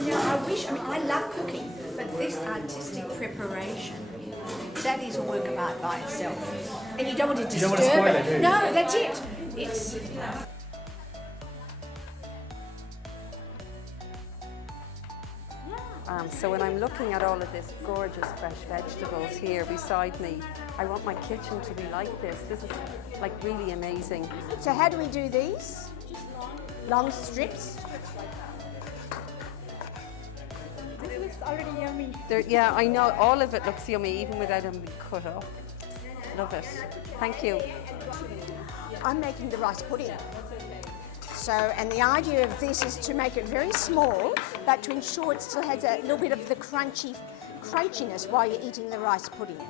Yeah, I love cooking, but this artistic preparation, that is a work of art by itself. And you don't want to disturb don't want to spoil it, do you? No, that's it. It's So when I'm looking at all of this gorgeous fresh vegetables here beside me, I want my kitchen to be like this. This is like really amazing. So how do we do these? Long strips. This looks already yummy. Yeah, I know all of it looks yummy even without them being cut up. Love it. Thank you. I'm making the rice pudding. So, and the idea of this is to make it very small, but to ensure it still has a little bit of the crunchiness while you're eating the rice pudding.